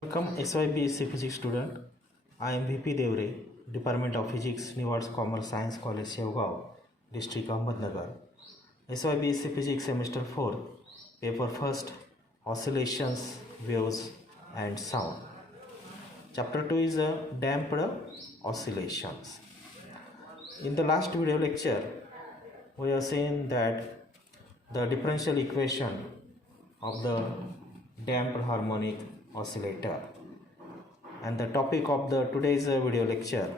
Welcome SYBsc Physics student. I am VP Devre, Department of Physics, New Arts Commerce Science College, Shevgaon, District Ahmednagar. SYBsc Physics Semester 4, Paper 1st, Oscillations, Waves and Sound. Chapter 2 is Damped Oscillations. In the last video lecture, we have seen that the differential equation of the damped harmonic oscillator, and the topic of the today's video lecture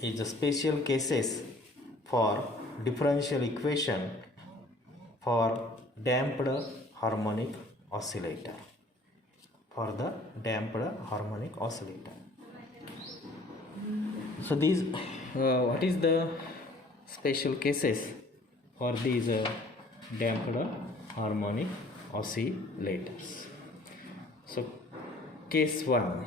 is the special cases for differential equation for damped harmonic oscillator. So these what is the special cases for these damped harmonic oscillators? So case 1.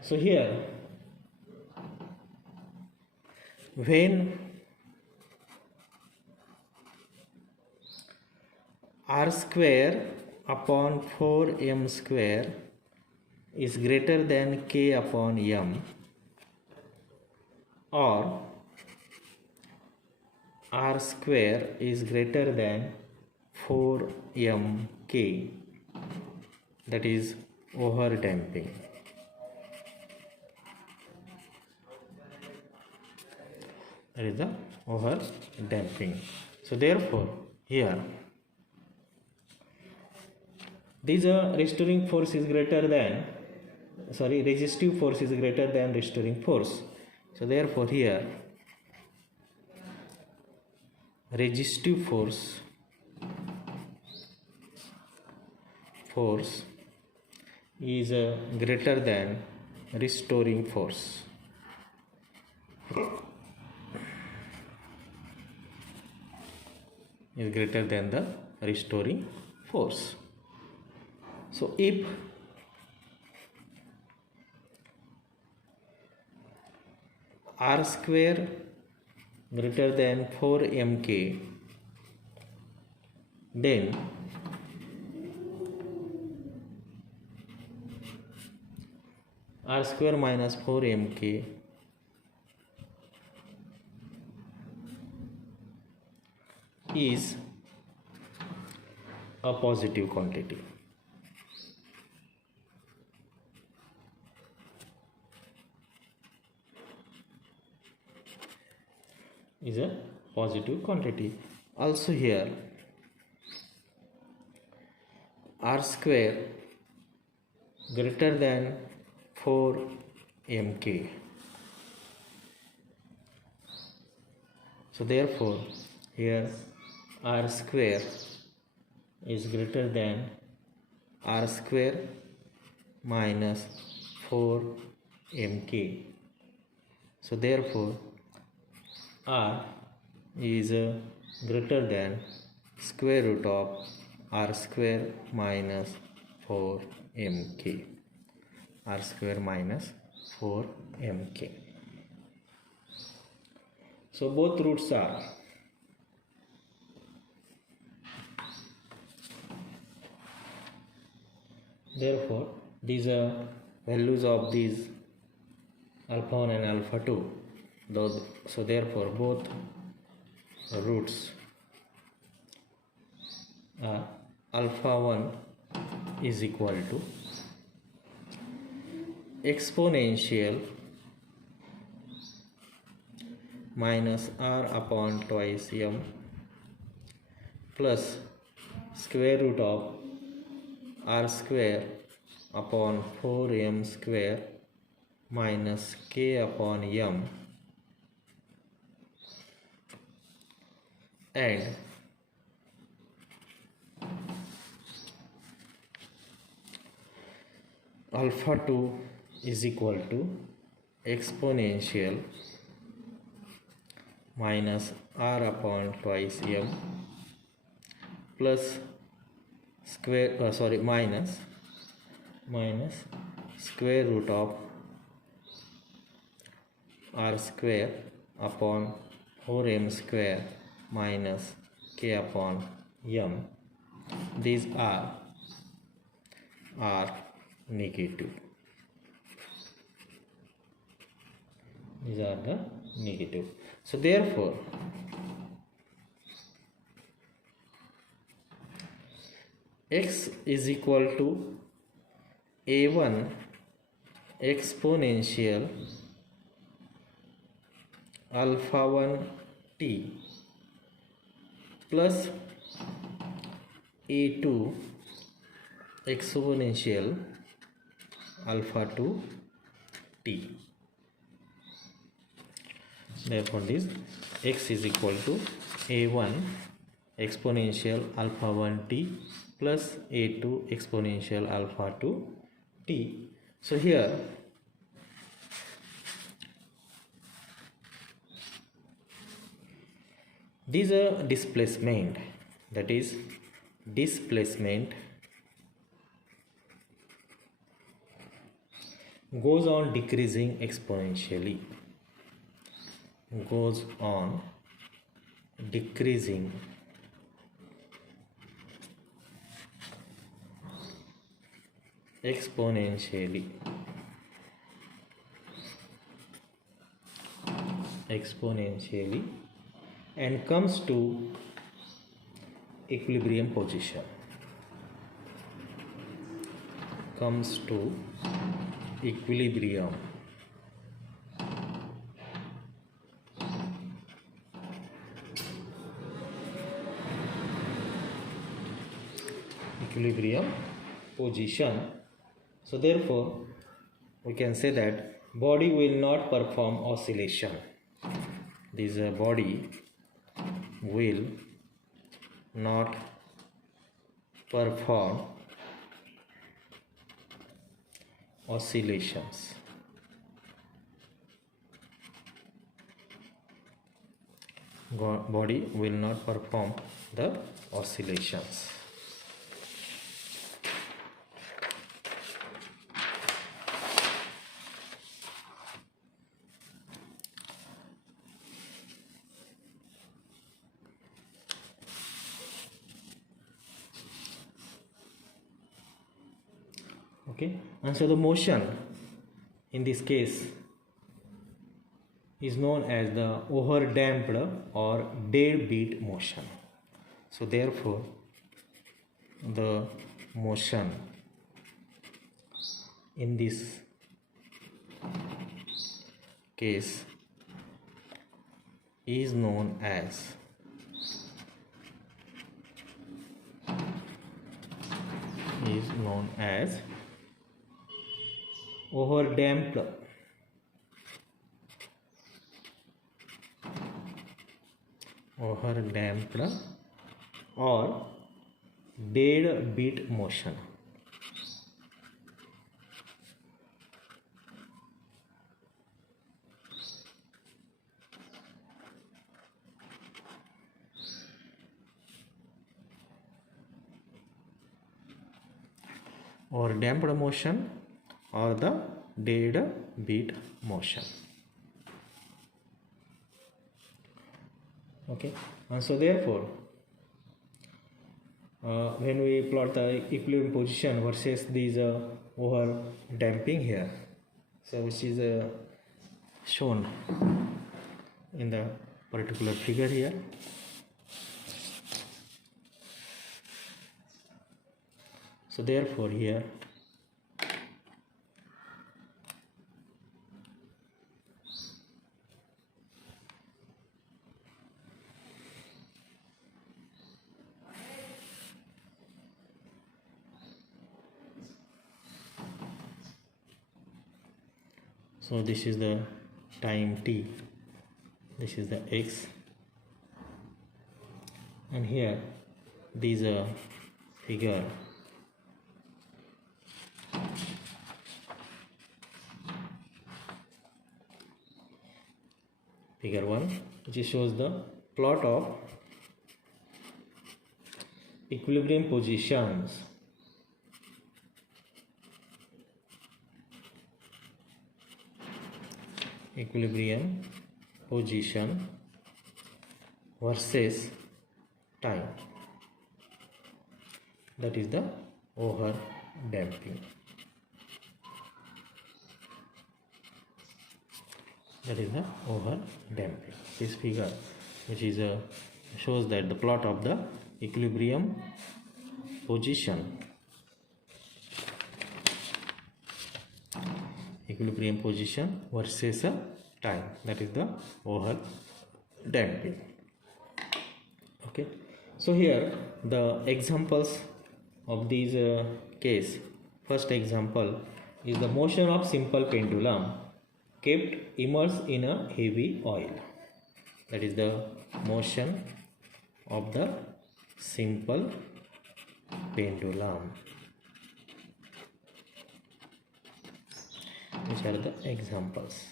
So here, when r square upon 4m square is greater than k upon m, or r square is greater than 4mk, that is over damping. That is the over damping. So therefore here this restoring force is greater than resistive force is greater than restoring force. So therefore here resistive force is greater than restoring force. Is greater than the restoring force. So if r square greater than 4mk, then r square minus 4mk is a positive quantity. Is a positive quantity. Also here r square greater than 4mk. So therefore here r square is greater than r square minus 4mk. So therefore r is greater than square root of r square minus 4mk. R square minus 4mk. So both roots are therefore these are values of these alpha 1 and alpha 2. So therefore both roots alpha 1 is equal to exponential minus r upon twice m plus square root of r square upon 4m square minus k upon m, and alpha 2 is equal to exponential minus r upon twice m plus minus square root of r square upon 4m square minus k upon m. These are negative. These are the negative. So therefore x is equal to a1 exponential alpha 1 t plus a2 exponential alpha 2 t. Therefore this x is equal to a1 exponential alpha 1 t plus a2 exponential alpha 2 t. So here these are displacement, that is displacement goes on decreasing exponentially, goes on decreasing exponentially and comes to equilibrium position, comes to equilibrium position. So therefore we can say that body will not perform oscillation. This body will not perform oscillations. Body will not perform the oscillations. Okay, and so the motion in this case is known as the overdamped or deadbeat motion. So therefore the motion in this case is known as overdamped or deadbeat motion. Or damped motion or the deadbeat motion. Okay, and so therefore when we plot the equilibrium position versus these over damping here, so which is shown in the particular figure here. So therefore here so this is the time t, this is the x, and here these figure figure 1, which shows the plot of equilibrium positions equilibrium position versus time, that is the over damping. That is the over damping. This figure, which is shows that the plot of the equilibrium position versus time, that is the over damping. Okay, so here the examples of these case. First example is the motion of simple pendulum kept immersed in a heavy oil. That is the motion of the simple pendulum. Which are the examples?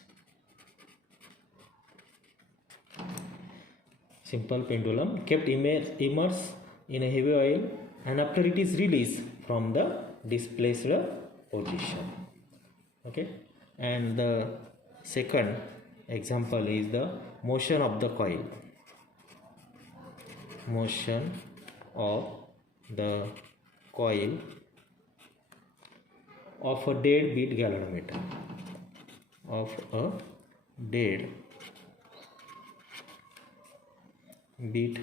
Simple pendulum kept immersed in a heavy oil, and after it is released from the displaced position. Okay, and the second example is the motion of the coil. Motion of the coil of a dead beat galvanometer. Of a dead beat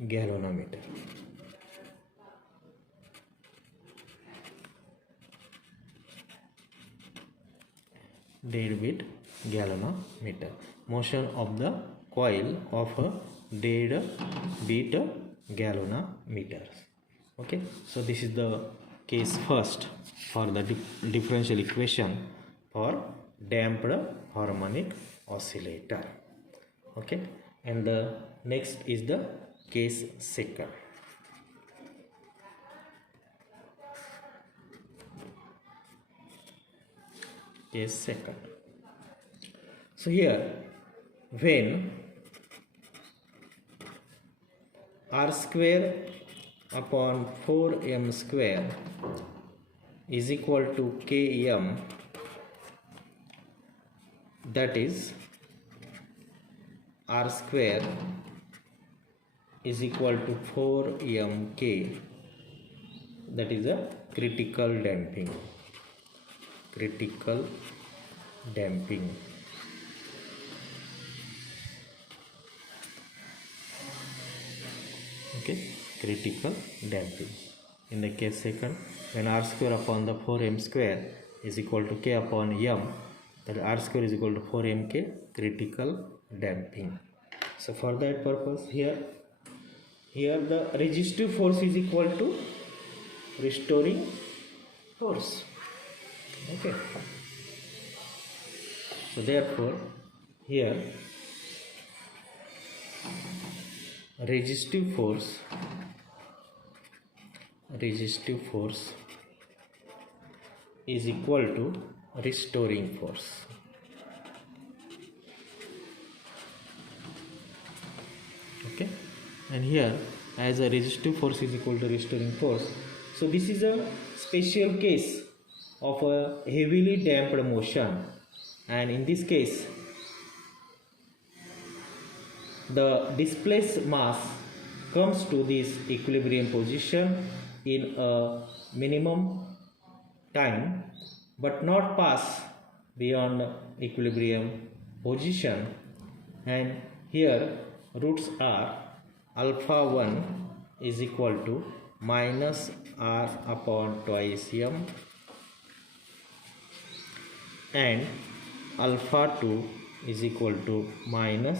galvanometer. Dead beat galvanometer. Motion of the coil of a dead beat galvanometer. Okay, so this is the case first for the differential equation for damped harmonic oscillator. Okay, and the next is the case second. Case second. So here, when r square upon 4m square is equal to km, that is r square is equal to 4mk, that is a critical damping. Critical damping. Okay, critical damping. In the case second, when r square upon the 4m square is equal to k upon m, that r square is equal to 4mk, critical damping. So for that purpose, here the resistive force is equal to restoring force. Okay, so therefore here resistive force is equal to restoring force. Okay, and here as a resistive force is equal to restoring force, so this is a special case of a heavily damped motion, and in this case the displaced mass comes to this equilibrium position in a minimum time but not pass beyond equilibrium position, and here roots are alpha 1 is equal to minus r upon twice m, and alpha 2 is equal to minus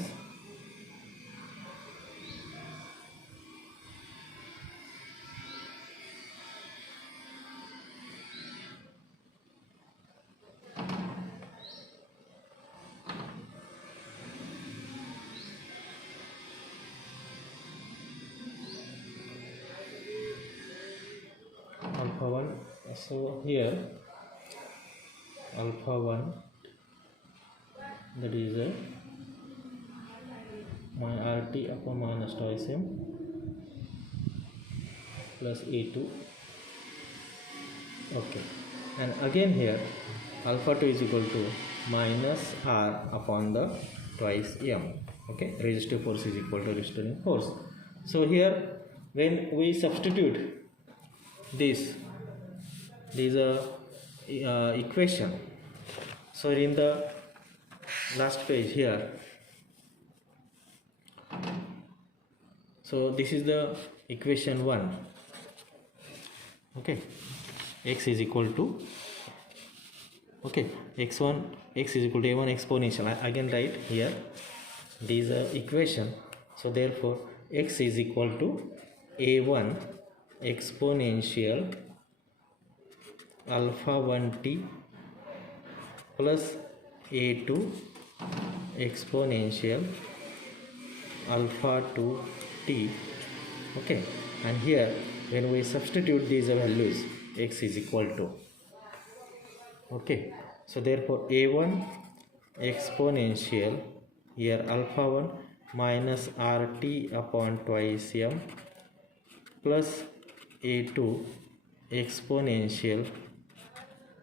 alpha 1. So here alpha 1, that is a my RT upon minus twice m plus A2. Okay, and again here alpha 2 is equal to minus R upon the twice M. Okay, resistive force is equal to resisting force. So here when we substitute this is a equation. So in the last page here, so this is the equation 1. Okay, x is equal to, okay, x is equal to a1 exponential. I can write here this equation. So therefore x is equal to a1 exponential alpha 1t plus a2 exponential alpha 2t. Okay, and here when we substitute these values, x is equal to, okay, so therefore a1 exponential here alpha 1 minus rt upon twice m plus a2 exponential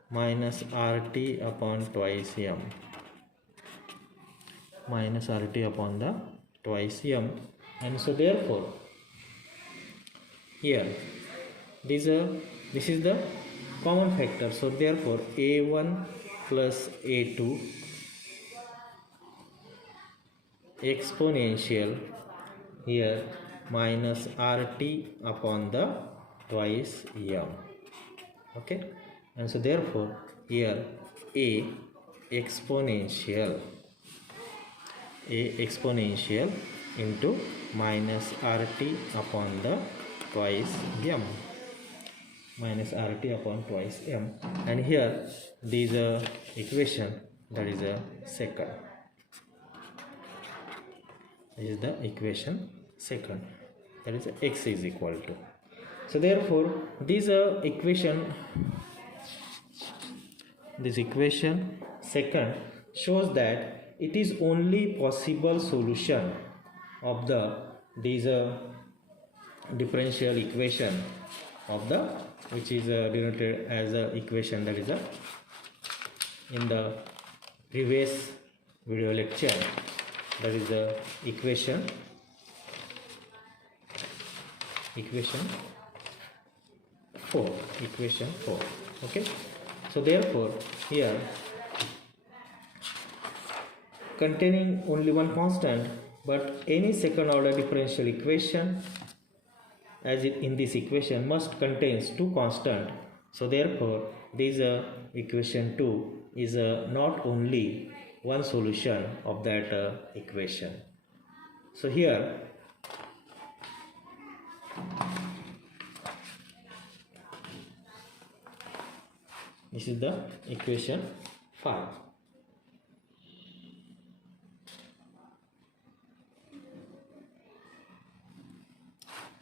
minus rt upon twice m minus rt upon the twice m. And so therefore here this is the common factor. So therefore a1 plus a2 exponential here minus rt upon the twice m. Okay, and so therefore here a exponential into minus rt upon the twice m, minus rt upon twice m, and here this equation, that is a second. This is the equation second, that is x is equal to. So therefore this equation second shows that it is only possible solution of this differential equation of the, which is denoted as a equation, that is in the previous video lecture, that is the equation 4. Okay, so therefore here containing only one constant, but any second order differential equation as in this equation must contains two constants. So therefore this equation 2 is not only one solution of that equation. So here this is the equation 5.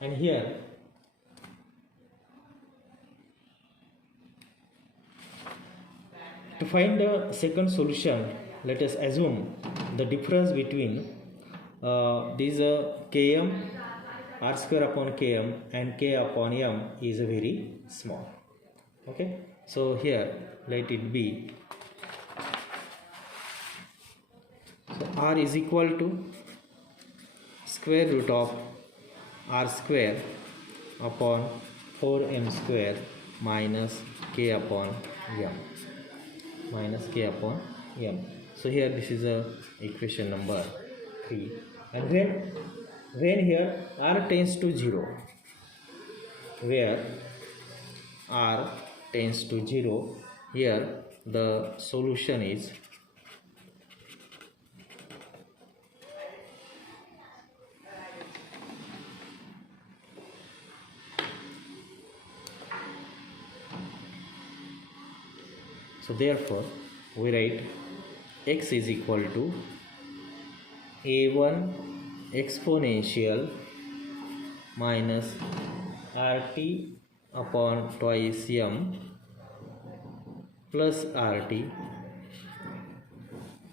And here to find the second solution, let us assume the difference between these km, r square upon km and k upon m is very small. Okay, so here let it be, so r is equal to square root of r square upon 4m square minus k upon m, So here this is equation number 3. And when here r tends to 0, where r tends to 0, here the solution is so therefore we write x is equal to a1 exponential minus rt upon twice m plus rt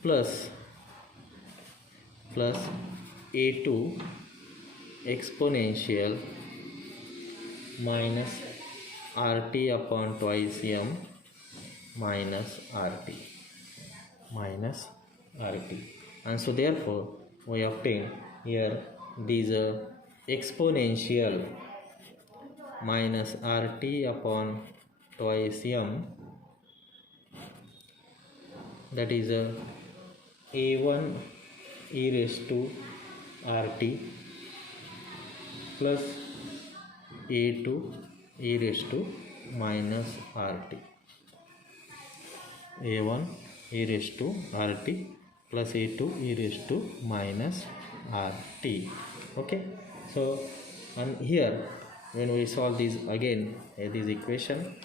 plus a2 exponential minus rt upon twice m minus RT minus RT. And so therefore we obtain here this exponential minus RT upon twice m, that is A1 e raised to RT plus A2 e raised to minus RT. A1 e raised to RT plus A2 e raised to minus RT. Okay, so and here when we solve this again this equation,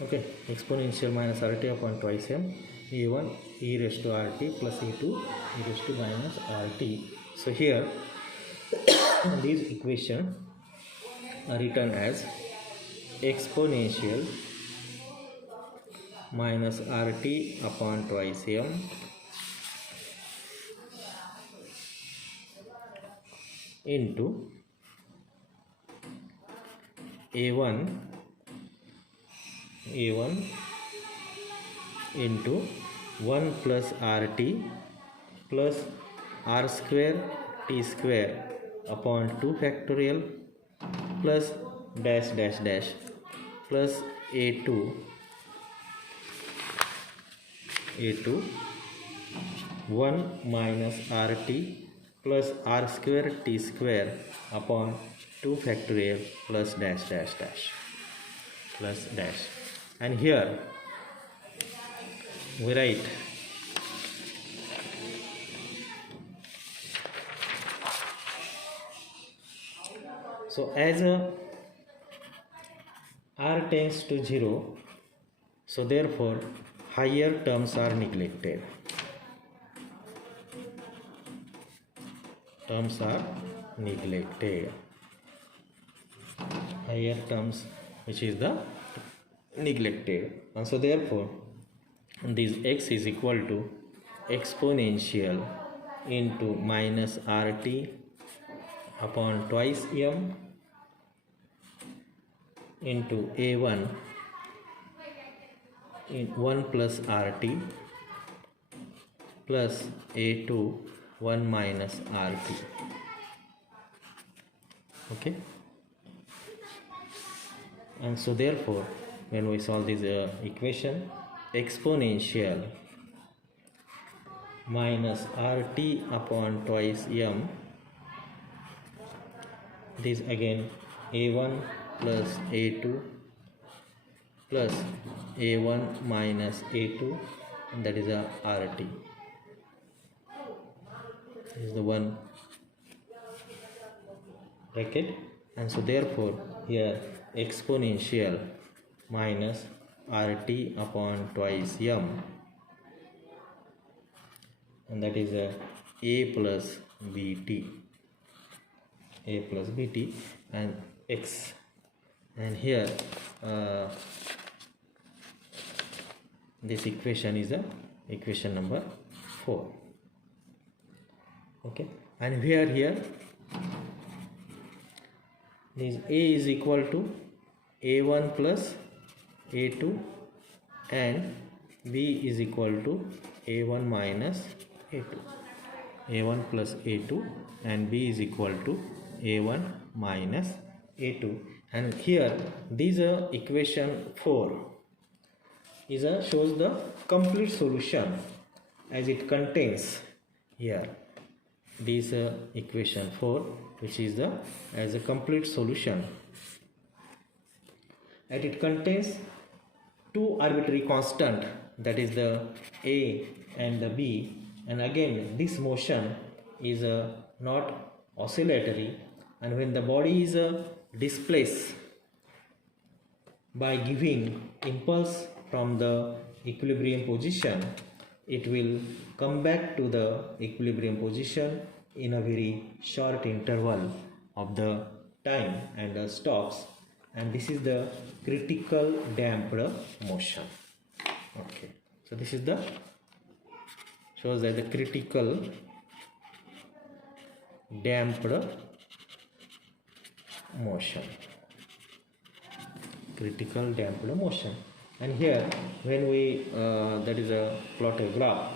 okay, exponential minus RT upon twice m, A1 e raised to RT plus A2 e raised to minus RT. So here these equation are written as exponential minus RT upon twice m into A1 into 1 plus RT plus R square T square upon 2 factorial plus dash dash dash plus A2 1 minus RT plus R square T square upon 2 factorial plus dash dash dash plus dash. And here we write so as R tends to 0, so therefore higher terms are neglected. Higher terms which is the neglected, and so therefore this x is equal to exponential into minus RT upon twice m into A1 in 1 plus RT plus A2 1 minus RT. Okay, and so therefore when we solve this equation, exponential minus RT upon twice m, this again A1 plus A2 plus A1 minus A2, and that is a RT. This is the one bracket, and so therefore here exponential minus RT upon twice m, and that is a plus bt, and x, and here this equation is a equation number 4. Okay, and here this A is equal to A1 plus A2 and B is equal to A1 minus A2. A1 plus A2 and B is equal to A1 minus A2, and here this equation 4 is shows the complete solution, as it contains here this equation 4, which is the as a complete solution, and it contains two arbitrary constant, that is the A and the B, and again this motion is not oscillatory, and when the body is displaced by giving impulse from the equilibrium position, it will come back to the equilibrium position in a very short interval of the time and stops, and this is the critical damped motion. Okay, so this is the shows that the critical damped motion, critical damped motion. And here when we that is a plot a graph,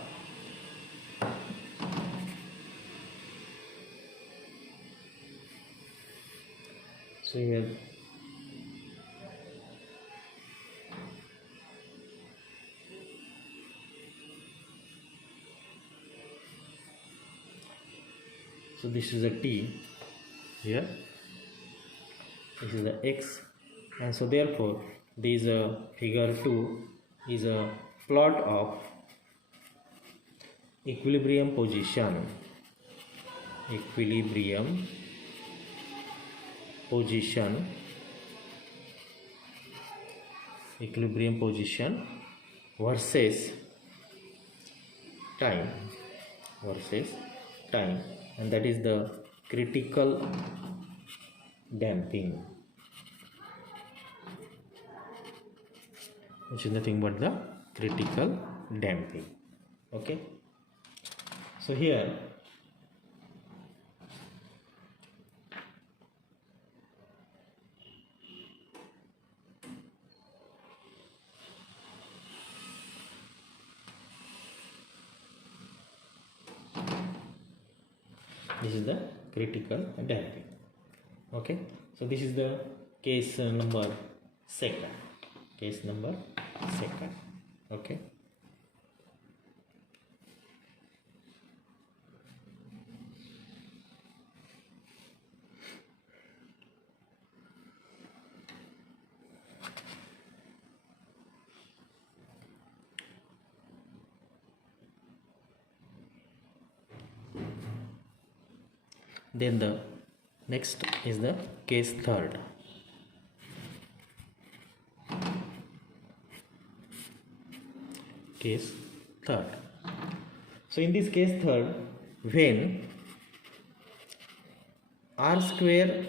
so here so this is a t, here this is the x, and so therefore this figure 2 is a plot of equilibrium position versus time, and that is the critical damping, which is nothing but the critical damping. Okay, so here this is the critical damping. Okay, so this is the case number second. Okay, then the next is the case third. So in this case third, when r square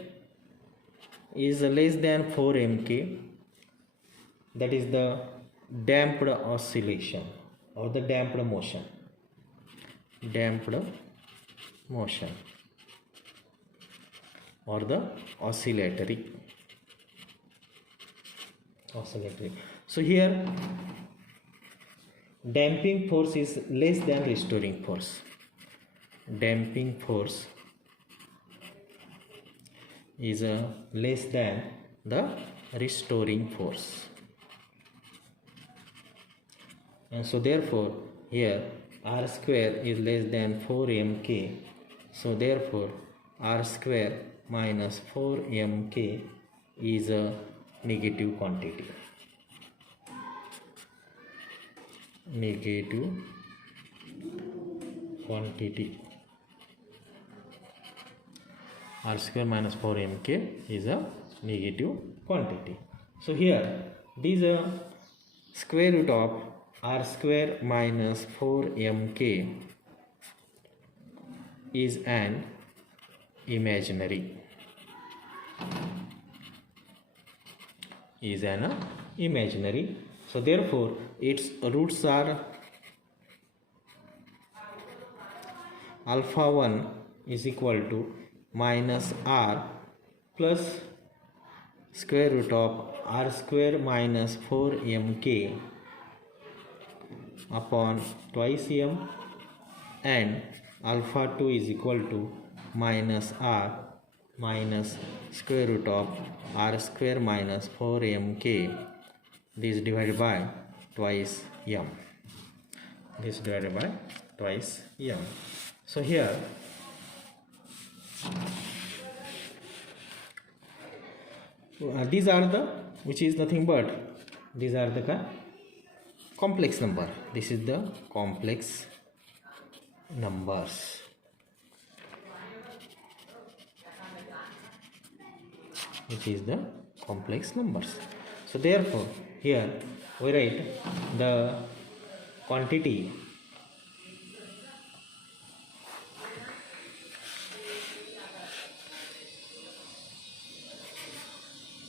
is less than 4 mk, that is the damped oscillation or the damped motion, or the oscillatory. So here damping force is less than restoring force. Damping force is less than the restoring force, and so therefore here r square is less than 4 mk, so therefore r square minus 4 mk is a negative quantity. R square minus 4 mk is a negative quantity. So here this square root of r square minus 4 mk is an imaginary. So therefore its roots are alpha 1 is equal to minus r plus square root of r square minus 4 mk upon twice m, and alpha 2 is equal to minus r minus square root of r square minus 4 mk, this divided by twice m. So here these are the, which is nothing but these are the complex number. This is the complex numbers, which is the complex numbers. So therefore here we write the quantity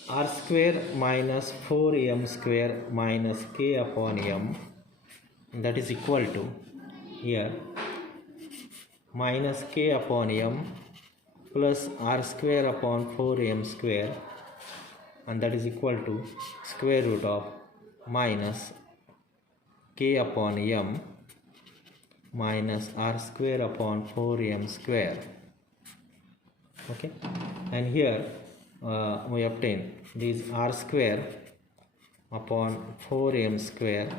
r square minus 4m square minus k upon m, that is equal to here minus k upon m plus r square upon 4m square, and that is equal to square root of minus k upon m minus r square upon 4m square. Okay, and here we obtain this r square upon 4m square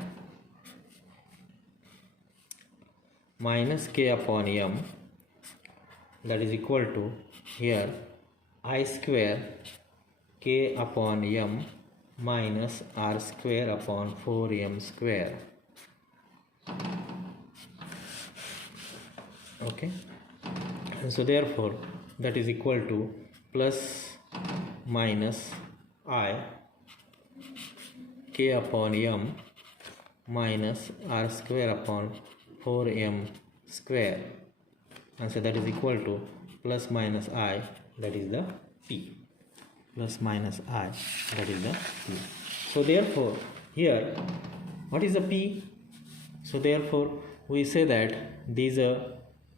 minus k upon m, that is equal to here I square k upon m minus r square upon 4m square. Okay, and so therefore that is equal to plus minus I k upon m minus r square upon 4m square, and so that is equal to plus minus I, that is the p, plus minus I, that is the p. So therefore here what is the p? So therefore we say that this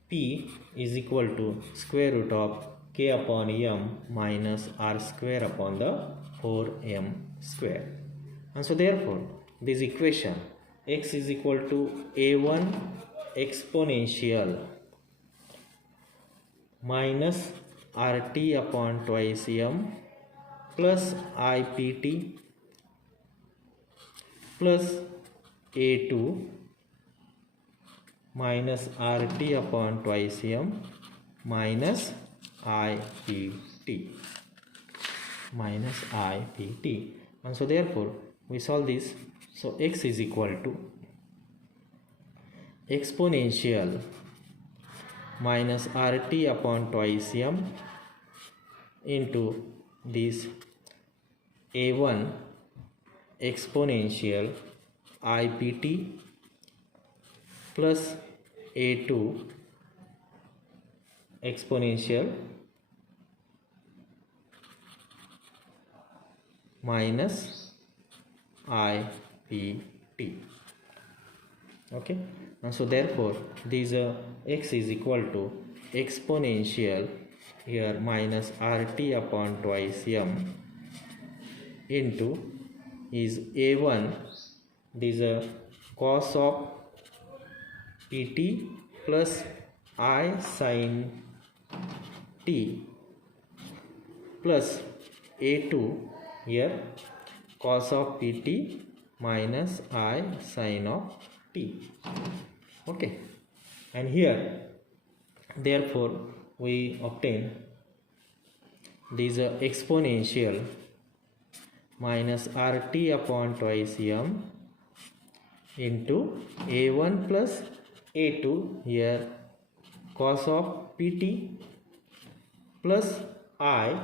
p is equal to square root of k upon m minus r square upon the 4m square, and so therefore this equation x is equal to a1 exponential minus rt upon twice m plus ipt plus a2 minus rt upon twice m minus ipt, and so therefore we solve this. So x is equal to exponential minus rt upon twice m into this a1 exponential ipt plus a2 exponential minus ipt. Okay, and so therefore this x is equal to exponential here minus rt upon twice m into is a1, this cos of pt plus I sin t plus a2 here cos of pt minus I sin of t. Okay, and here therefore we obtain this exponential minus rt upon twice m into a1 plus a2 here cos of pt plus I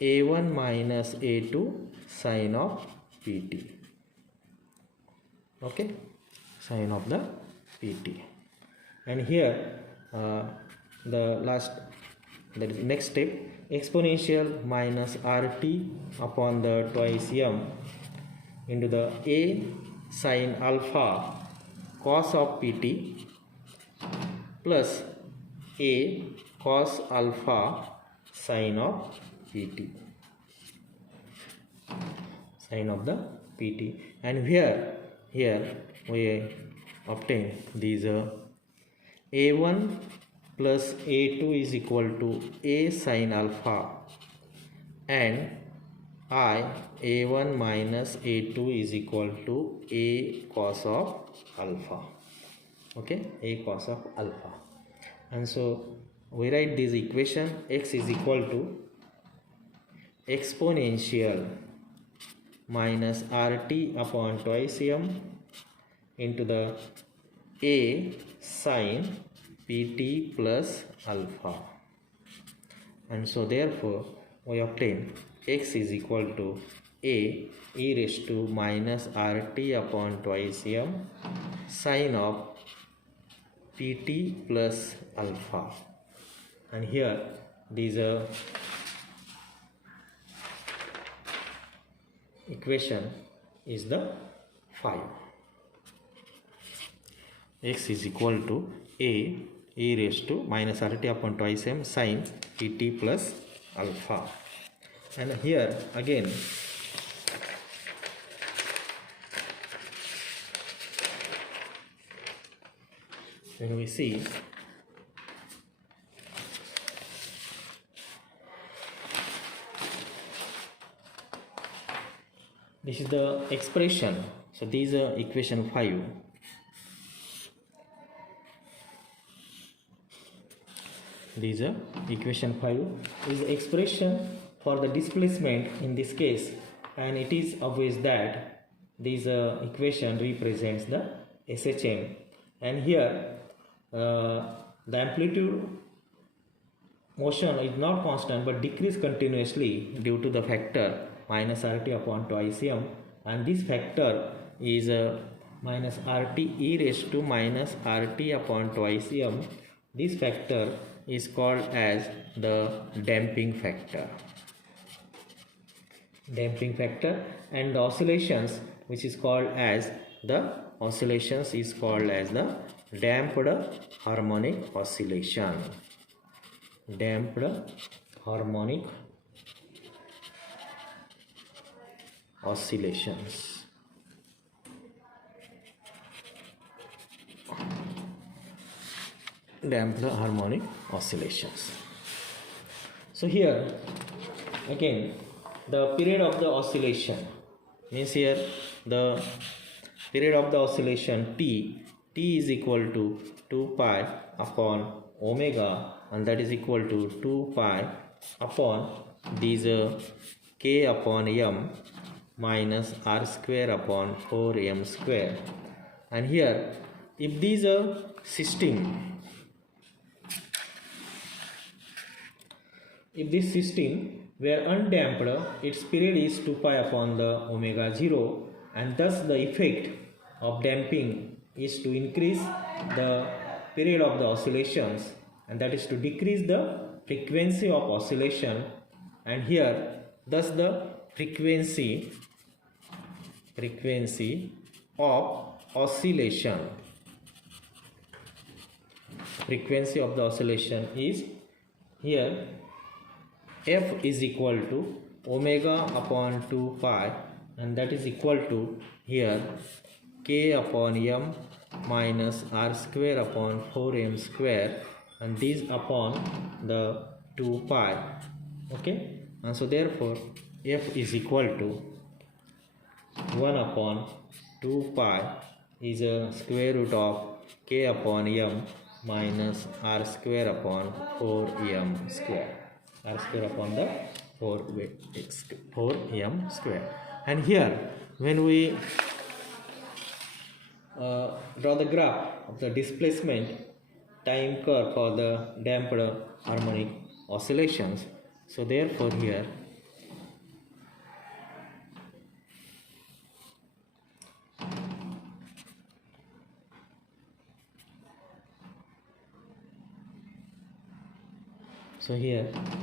a1 minus a2 sin of pt. Okay, sin of the pt, and here the last, that is next step, exponential minus rt upon the twice m into the a sin alpha cos of pt plus a cos alpha sin of pt, sin of the pt, and here we obtain these a1 plus a2 is equal to a sin alpha and I a1 minus a2 is equal to a cos of alpha. Okay, a cos of alpha, and so we write this equation x is equal to exponential minus rt upon twice m into the a sin pt plus alpha, and so therefore we obtain x is equal to a e raised to minus rt upon twice m sin of pt plus alpha, and here these equation is the 5. X is equal to a e raised to minus rt upon twice m sin pt plus alpha. And here again when we see this is the expression, so this is equation 5. This is equation 5 is the expression for the displacement in this case, and it is obvious that this equation represents the SHM, and here the amplitude motion is not constant but decrease continuously due to the factor minus RT upon twice m, and this factor is minus RT e raised to minus RT upon twice m. This factor is called as the damping factor. Damping factor, and the oscillations which is called as the oscillations is called as the damped harmonic oscillation. Damped harmonic oscillations. Damped harmonic oscillations. So here again the period of the oscillation means here the period of the oscillation t is equal to 2 pi upon omega, and that is equal to 2 pi upon these k upon m minus r square upon 4m square. And here if these system, if this system were undamped, its period is 2 pi upon the omega 0, and thus the effect of damping is to increase the period of the oscillations, and that is to decrease the frequency of oscillation. And here thus the frequency of oscillation, frequency of the oscillation is here f is equal to omega upon 2 pi, and that is equal to here k upon m minus r square upon 4m square, and this upon the 2 pi. Okay, and so therefore f is equal to 1 upon 2 pi is a square root of k upon m minus r square upon 4m square, r square upon the 4m square. And here when we draw the graph of the displacement time curve for the damped harmonic oscillations, so therefore here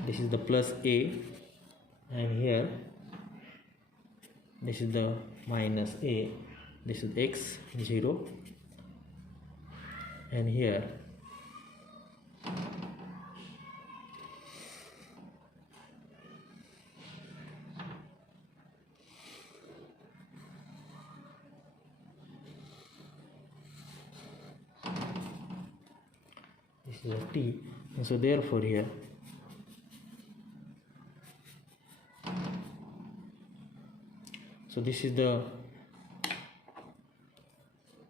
this is the plus a, and here this is the minus a, this is x 0, and here this is a t, and so therefore here so this is the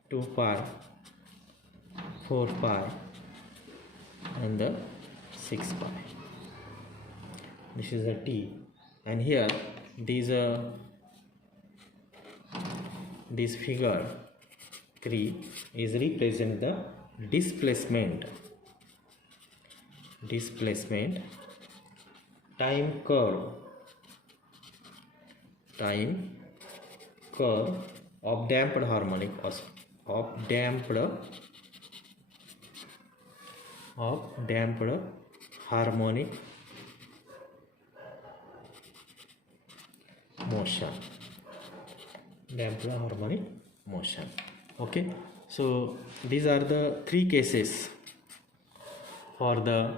2 pi, 4 pi, and the 6 pi. This is a t, and here these this figure 3 is represent the displacement time curve of damped harmonic motion. damped harmonic motion. Okay, so these are the three cases for the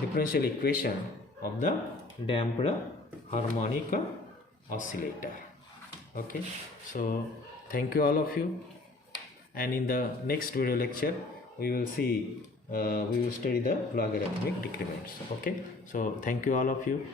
differential equation of the damped harmonic oscillator. Okay, so thank you all of you, and in the next video lecture we will see we will study the logarithmic decrements. Okay, so thank you all of you.